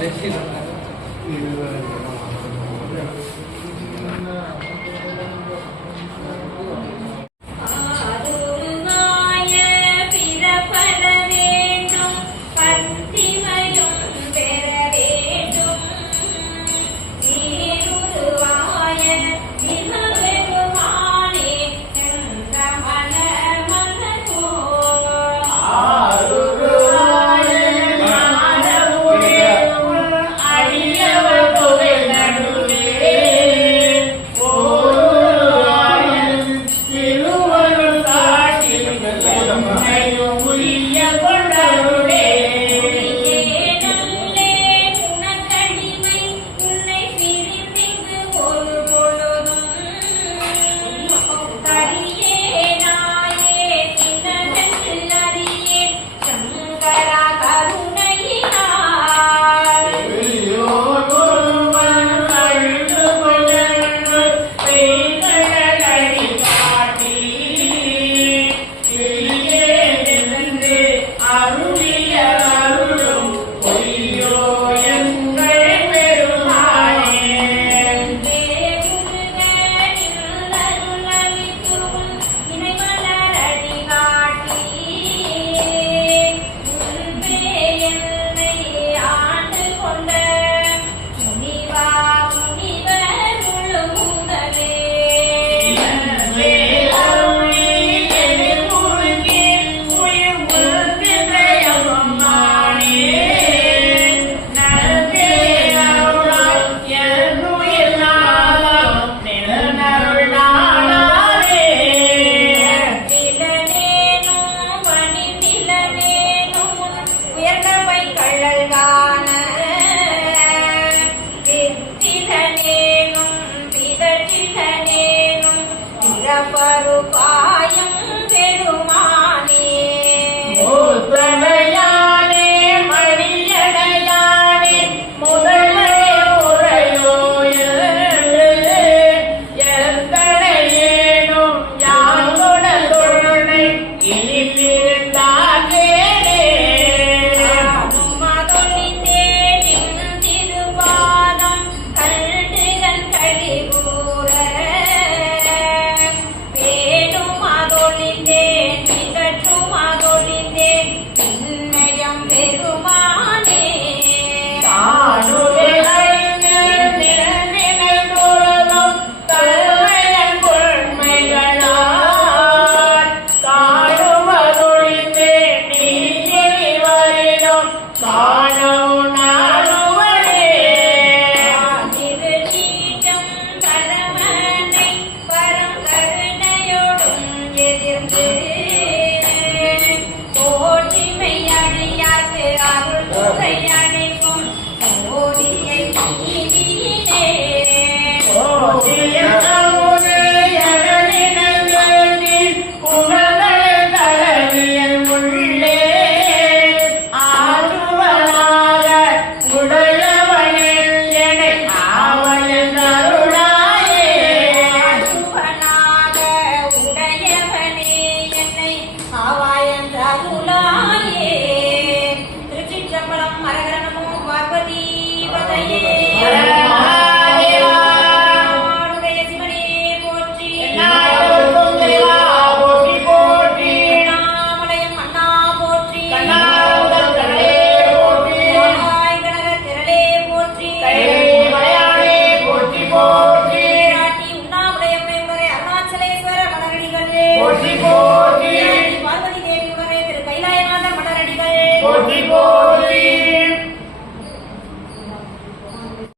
这系统呢，那个 பருபாயம் பாயம் பெருமானே.